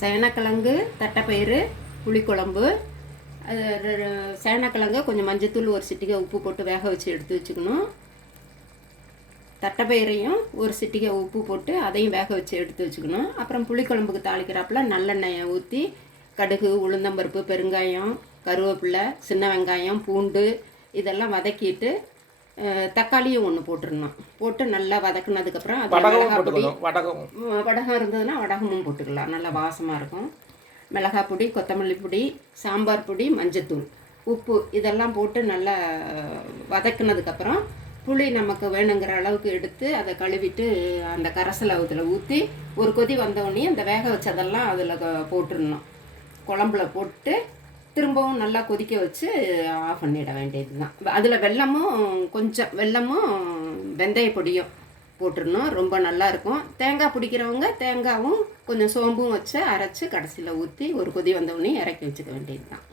சேனக்கிழங்கு, தட்டைப்பயிறு, புளிக்குழம்பு. அது சேனக்கிழங்கு கொஞ்சம் மஞ்சத்தூள், ஒரு சிட்டிகை உப்பு போட்டு வேக வச்சு எடுத்து வச்சுக்கணும். தட்டைப்பயிரையும் ஒரு சிட்டிகை உப்பு போட்டு அதையும் வேக வச்சு எடுத்து வச்சுக்கணும். அப்புறம் புளிக்குழம்புக்கு தாளிக்கிறாப்புல நல்லெண்ணெயை ஊற்றி கடுகு, உளுந்தம்பருப்பு, பெருங்காயம், கருவேப்பிலை, சின்ன வெங்காயம், பூண்டு இதெல்லாம் வதக்கிட்டு தக்காளியும் ஒன்று போட்டுடணும். போட்டு நல்லா வதக்குனதுக்கப்புறம் அது மிளகாய் பொடி, வடகம் இருந்ததுன்னா வடகமும் போட்டுக்கலாம், நல்லா வாசமாக இருக்கும். மிளகாய் பொடி, கொத்தமல்லி பொடி, சாம்பார் பொடி, மஞ்சத்தூள், உப்பு இதெல்லாம் போட்டு நல்லா வதக்குனதுக்கப்புறம் புளி நமக்கு வேணுங்கிற அளவுக்கு எடுத்து அதை கழுவிட்டு அந்த கரைசலை அதில் ஊற்றி ஒரு கொதி வந்தோடனே அந்த வேக வச்சதெல்லாம் அதில் போட்டுடணும். குழம்புல போட்டு திரும்பவும் நல்லா கொதிக்க வச்சு ஆஃப் பண்ணிட வேண்டியது தான். அதில் வெல்லமும் வெந்தய பொடியும் போட்டுடணும். ரொம்ப நல்லாயிருக்கும். தேங்காய் பிடிக்கிறவங்க தேங்காயும் கொஞ்சம் சோம்பும் வச்சு அரைச்சி கடைசியில் ஊற்றி ஒரு கொதி வந்தவுடனே இறக்கி வச்சுக்க வேண்டியது தான்.